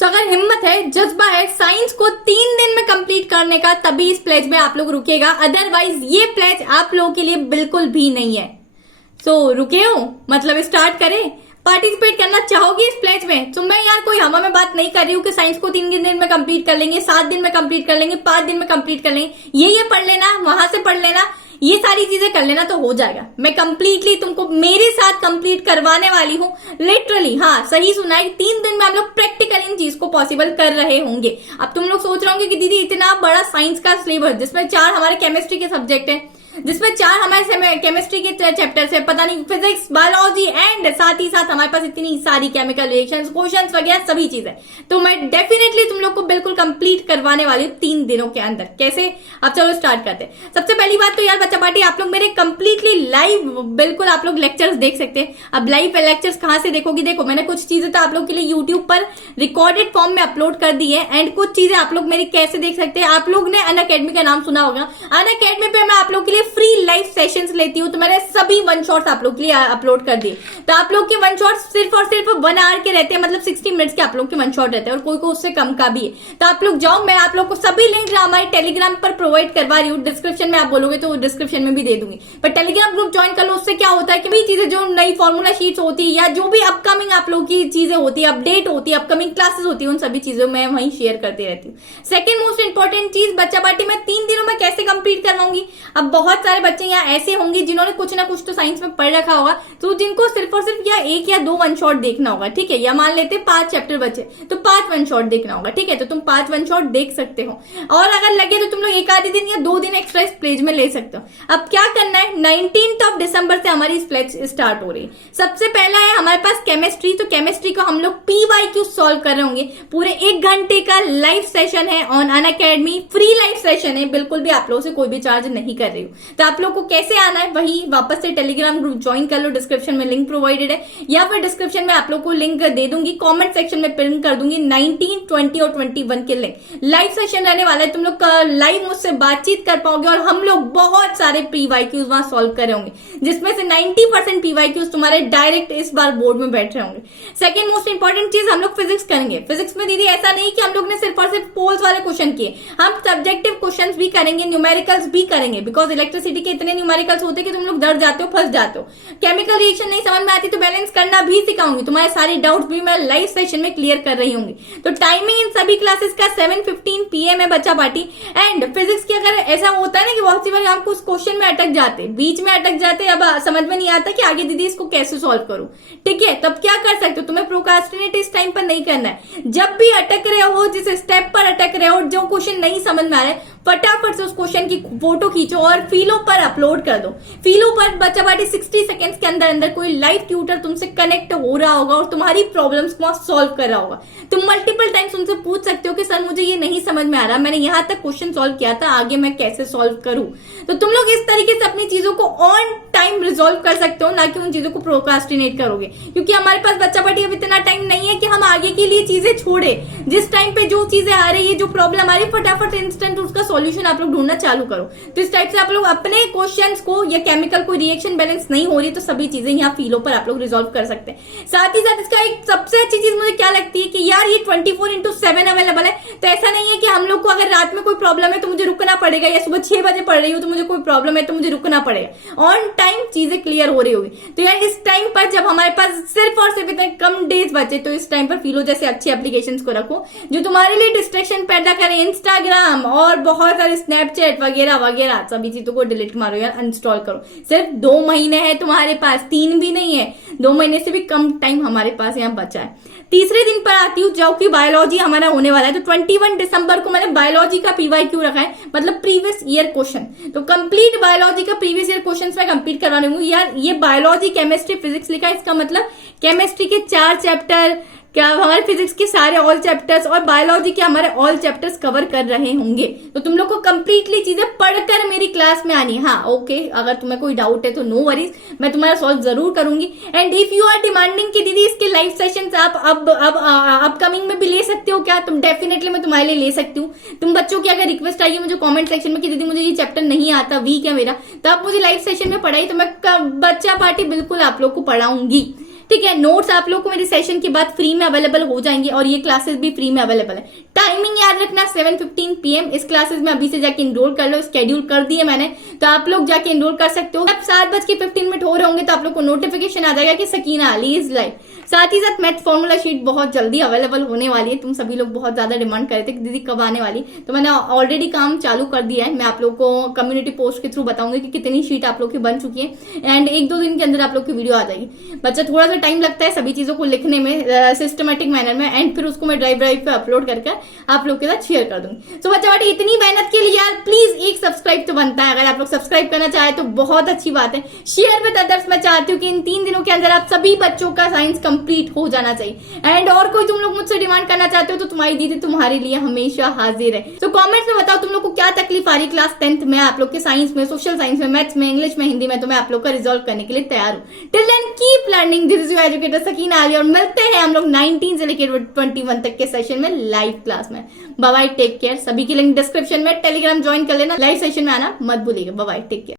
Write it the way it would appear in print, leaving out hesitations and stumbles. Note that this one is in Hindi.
सो अगर हिम्मत है, जज्बा है साइंस को 3 दिन में कंप्लीट करने का, तभी इस प्लेज में आप लोग रुकेगा, अदरवाइज ये प्लेज आप लोगों के लिए बिल्कुल भी नहीं है। सो रुके हो मतलब स्टार्ट करें, पार्टिसिपेट करना चाहोगे इस प्लेज में? तो मैं यार कोई हवा में बात नहीं कर रही हूँ कि साइंस को 3 दिन में कंप्लीट कर लेंगे, 7 दिन में कंप्लीट कर लेंगे, 5 दिन में कंप्लीट कर लेंगे, ये पढ़ लेना, वहां से पढ़ लेना, ये सारी चीजें कर लेना तो हो जाएगा। मैं कंप्लीटली तुमको मेरे साथ कंप्लीट करवाने वाली हूँ, लिटरली। हाँ सही सुना है, 3 दिन में हम लोग प्रैक्टिकल इन चीज को पॉसिबल कर रहे होंगे। अब तुम लोग सोच रहे होंगे कि दीदी इतना बड़ा साइंस का सिलेबस, जिसमें 4 हमारे केमिस्ट्री के सब्जेक्ट है, जिसमें 4 हमारे केमिस्ट्री के चैप्टर्स है, पता नहीं फिजिक्स, बायोलॉजी एंड साथ ही साथ हमारे पास इतनी सारी केमिकल रिएक्शंस, क्वेश्चंस वगैरह सभी चीजें, तो मैं डेफिनेटली तुम लोग को बिल्कुल कंप्लीट करवाने वाली हूँ 3 दिनों के अंदर। कैसे? अब चलो स्टार्ट करते हैं। सबसे पहली बात तो यार बच्चा पार्टी, आप लोग मेरे कंप्लीटली लाइव बिल्कुल आप लोग लेक्चर्स देख सकते हैं। अब लाइव लेक्चर्स कहां से देखोगी? देखो मैंने कुछ चीजें तो आप लोग के लिए यूट्यूब पर रिकॉर्डेड फॉर्म में अपलोड कर दी है, एंड कुछ चीजें आप लोग मेरी कैसे देख सकते हैं। आप लोग ने अनअकैडमी का नाम सुना होगा, अनअकैडमी पे मैं आप लोग के लिए फ्री लाइव सेशंस लेती हूँ, तो मैंने सभी 1 शॉट्स आप लोग के लिए अपलोड कर दिए। तो आप लोग के 1 शॉट्स सिर्फ और सिर्फ 1 आवर के रहते हैं, मतलब 60 मिनट्स के आप लोग के 1 शॉट रहते हैं, और कोई को उससे कम का भी है। तो आप लोग जाओ, मैं आप लोग को सभी लिंक हमारे टेलीग्राम पर प्रोवाइड करवा रही हूँ, डिस्क्रिप्शन में आप बोलोगे तो डिस्क्रिप्शन में भी दे दूंगी, पर टेलीग्राम ग्रुप ज्वाइन कर लो। उससे क्या होता है कि भी चीजें जो नई फॉर्मूला शीट्स होती है या जो भी अपकमिंग आप लोग की चीजें होती है, अपडेट होती है, अपकमिंग क्लासेस होती है, उन सभी चीजों में वहीं शेयर करती रहती हूँ। सेकंड मोस्ट इंपॉर्टेंट चीज, बच्चा पार्टी मैं 3 दिनों में कैसे कंप्लीट करवाऊंगी। अब बहुत सारे बच्चे यहाँ ऐसे होंगे जिन्होंने कुछ ना कुछ तो साइंस में पढ़ रखा होगा, तो जिनको सिर्फ और सिर्फ या 1 या 2 1 शॉट देखना होगा, ठीक है, या मान लेते 5 चैप्टर बचे तो 5 1 शॉट देखना होगा, ठीक है, तो तुम 5 1 शॉट देख सकते हो, और अगर लगे तो तुम लोग 1 आधे दिन या 2 दिन एक्स्ट्रा इस प्लेज में ले सकते हो। अब क्या करना है, 19 दिसंबर से हमारी इस प्लेज स्टार्ट हो रही है। सबसे पहला है हमारे पास केमिस्ट्री, तो केमिस्ट्री को हम लोग PYQ सॉल्व कर रहे होंगे, पूरे 1 घंटे का लाइव सेशन है on Unacademy, free live session है, बिल्कुल भी आप लोगों से कोई भी चार्ज नहीं कर रही हूँ। तो आप लोग को कैसे आना है, वही वापस से टेलीग्राम ग्रुप ज्वाइन कर लो, डिस्क्रिप्शन में लिंक प्रोवाइडेड है, या फिर डिस्क्रिप्शन में आप लोग को लिंक दे दूंगी, कमेंट सेक्शन में पिन कर दूंगी 19, 20 और 21 के लिंक। लाइव सेशन रहने वाला है, तुम लोग लाइव मुझसे बातचीत कर पाओगे, और हम लोग बहुत सारे PYQs वहां सॉल्व कर रहे होंगे, जिसमें से 90% PYQs तुम्हारे डायरेक्ट इस बार बोर्ड में बैठ रहे होंगे। सेकंड मोस्ट इंपॉर्टेंट चीज, हम लोग फिजिक्स करेंगे। फिजिक्स में दीदी ऐसा नहीं कि हम लोग ने सिर्फ और सिर्फ पोल्स वाले क्वेश्चन किए, हम सब्जेक्टिव क्वेश्चंस भी करेंगे, न्यूमेरिकल्स भी करेंगे, बिकॉज इलेक्ट्रिसिटी के इतने न्यूमेरिकल्स होते हैं कि तुम लोग डर जाते हो, फंस जाते हो। केमिकल रिएक्शन नहीं समझ में आती तो बैलेंस करना भी सिखाऊंगी, तुम्हारे सारे डाउट्स भी मैं लाइव सेशन में क्लियर कर रही होंगी। तो टाइमिंग इन सभी क्लासेस का 7:15 PM है बच्चा पार्टी। एंड फिजिक्स की अगर ऐसा होता है ना कि बहुत सी बार हम कुछ क्वेश्चन में अटक जाते, बीच में अटक जाते, अब समझ में नहीं आता कि आगे दीदी इसको कैसे सॉल्व करूं, ठीक है, तब क्या कर सकते हो, तुम्हें प्रोक्रास्टिनेट इस टाइम पर नहीं करना है। जब भी अटक रहे हो, जिस स्टेप पर अटक रहे हो, जो क्वेश्चन नहीं समझ में आ रहा है, फटाफट से उस क्वेश्चन की फोटो खींचो और फीलो पर अपलोड कर दो। फीलो पर बच्चा पार्टी 60 सेकेंड्स के अंदर अंदर कोई लाइव ट्यूटर तुमसे कनेक्ट हो रहा होगा और तुम्हारी प्रॉब्लम्स को सॉल्व कर रहा होगा। तुम मल्टीपल टाइम्स उनसे पूछ सकते हो कि सर मुझे ये नहीं समझ में आ रहा, मैंने यहाँ तक क्वेश्चन सॉल्व किया था, आगे मैं कैसे सॉल्व करूं। तो तुम लोग इस तरीके से अपनी चीजों को ऑन टाइम रिजॉल्व कर सकते हो, ना कि उन चीजों को प्रोक्रास्टिनेट करोगे, क्योंकि हमारे पास बच्चा पार्टी अब इतना टाइम नहीं है कि हम आगे के लिए चीजें छोड़े। जिस टाइम पे जो चीजें आ रही है, जो प्रॉब्लम आ रही है, फटाफट इंस्टेंट उसका सॉल्यूशन आप लोग ढूंढना चालू करो। तो इस टाइप से आप लोग अपने क्वेश्चंस को, या केमिकल कोई रिएक्शन बैलेंस नहीं हो रही तो सभी चीजें यहाँ फीलो पर आप लोग रिजॉल्व कर सकते हैं। साथ ही साथ इसका एक सबसे अच्छी चीज मुझे क्या लगती है कि यार ये 24/7 अवेलेबल है। तो ऐसा नहीं है कि हम लोग को अगर रात में कोई प्रॉब्लम है तो मुझे रुकना पड़ेगा, या सुबह 6 बजे पढ़ रही हूँ तो मुझे कोई प्रॉब्लम है तो मुझे रुकना पड़ेगा, ऑन टाइम चीजें क्लियर हो रही होगी। तो यार इस टाइम पर जब हमारे पास सिर्फ और सिर्फ इतने कम डेज बचे, तो इस टाइम पर फीलो जैसे अच्छी एप्लीकेशन को रखो जो तुम्हारे लिए डिस्ट्रैक्शन पैदा करें। इंस्टाग्राम और बहुत सारे स्नैपचैट वगैरह वगैरह सभी चीजों को डिलीट मारो यार, अनइंस्टॉल करो। सिर्फ 2 महीने है तुम्हारे पास, 3 भी नहीं है, 2 महीने से भी कम टाइम हमारे पास यहाँ बचा है। तीसरे दिन पर आती हूँ जो कि बायोलॉजी हमारा होने वाला है। तो 21 दिसंबर को मैंने बायोलॉजी का PYQ रखा है, मतलब प्रीवियस ईयर क्वेश्चन। तो कंप्लीट बायोलॉजी का प्रीवियस ईयर क्वेश्चन मैं कंप्लीट करवाने हूँ यार। ये बायोलॉजी, केमिस्ट्री, फिजिक्स लिखा है, इसका मतलब केमिस्ट्री के 4 चैप्टर, क्या हमारे फिजिक्स के सारे ऑल चैप्टर्स और बायोलॉजी के हमारे ऑल चैप्टर्स कवर कर रहे होंगे। तो तुम लोग को कंप्लीटली चीजें पढ़कर मेरी क्लास में आनी है। हाँ ओके, अगर तुम्हें कोई डाउट है तो नो वरीज, मैं तुम्हारा सॉल्व जरूर करूंगी। And if you are demanding कि दीदी इसके लाइव सेशंस आप अब अपकमिंग में भी ले सकते हो क्या, तुम डेफिनेटली मैं तुम्हारे लिए ले सकती हूँ। तुम बच्चों की अगर रिक्वेस्ट आई है मुझे कॉमेंट सेक्शन में कि दीदी मुझे ये चैप्टर नहीं आता, वीक है मेरा, तो आप मुझे लाइव सेशन में पढ़ाई, तो मैं बच्चा पार्टी बिल्कुल आप लोग को पढ़ाऊंगी। ठीक है। नोट्स आप लोग को मेरे सेशन के बाद फ्री में अवेलेबल हो जाएंगे और ये क्लासेस भी फ्री में अवेलेबल है। टाइमिंग याद रखना 7:15 PM। इस क्लासेस में अभी से जाके इनरोल कर लो, शेड्यूल कर दिए मैंने, तो आप लोग जाके इनरोल कर सकते हो। जब 7:15 हो रहे होंगे तो आप लोग को नोटिफिकेशन आ जाएगा कि सकीना अली इज लाइव। साथ ही साथ मैथ फॉर्मूला शीट बहुत जल्दी अवेलेबल होने वाली है। तुम सभी लोग बहुत ज्यादा डिमांड कर रहे थे कि दीदी कब आने वाली, तो मैंने ऑलरेडी काम चालू कर दिया है। मैं आप लोग को कम्युनिटी पोस्ट के थ्रू बताऊंगी कि कितनी शीट आप लोग की बन चुकी है एंड 1-2 दिन के अंदर आप लोग की वीडियो आ जाएगी। बच्चा थोड़ा सा टाइम लगता है सभी चीजों को लिखने में सिस्टमेटिक मैनर में, एंड फिर उसको मैं ड्राइव पे अपलोड करके आप लोग के साथ शेयर कर दूंगी। तो बच्चा बाटी इतनी मेहनत के लिए यार प्लीज एक सब्सक्राइब तो बनता है। अगर आप लोग सब्सक्राइब करना चाहे तो बहुत अच्छी बात है। Share with others. मैं चाहती हूँ कि इन 3 दिनों के अंदर आप सभी बच्चों का साइंस कंप्लीट हो जाना चाहिए। एंड और कोई तुम लोग मुझसे डिमांड करना चाहते हो तो तुम्हारी दीदी तुम्हारे लिए हमेशा हाजिर है। तो कमेंट्स में बताओ तुम लोग को क्या तकलीफ आ रही क्लास 10th में, आप लोग के साइंस में, सोशल साइंस में, मैथ्स में, इंग्लिश में, हिंदी में, तो मैं आप लोग का रिजॉल्व करने के लिए तैयार हूँ। Till then keep learning. This is your educator Sakina Ali और मिलते हैं हम लोग 19 से लेकर 21 तक के सेशन में लाइव क्लास में। Bye bye, take care. सभी की लिंक डिस्क्रिप्शन में। टेलीग्राम ज्वाइन कर लेना, लाइव सेशन में आना मत भूलिएगा। Bye bye, take care.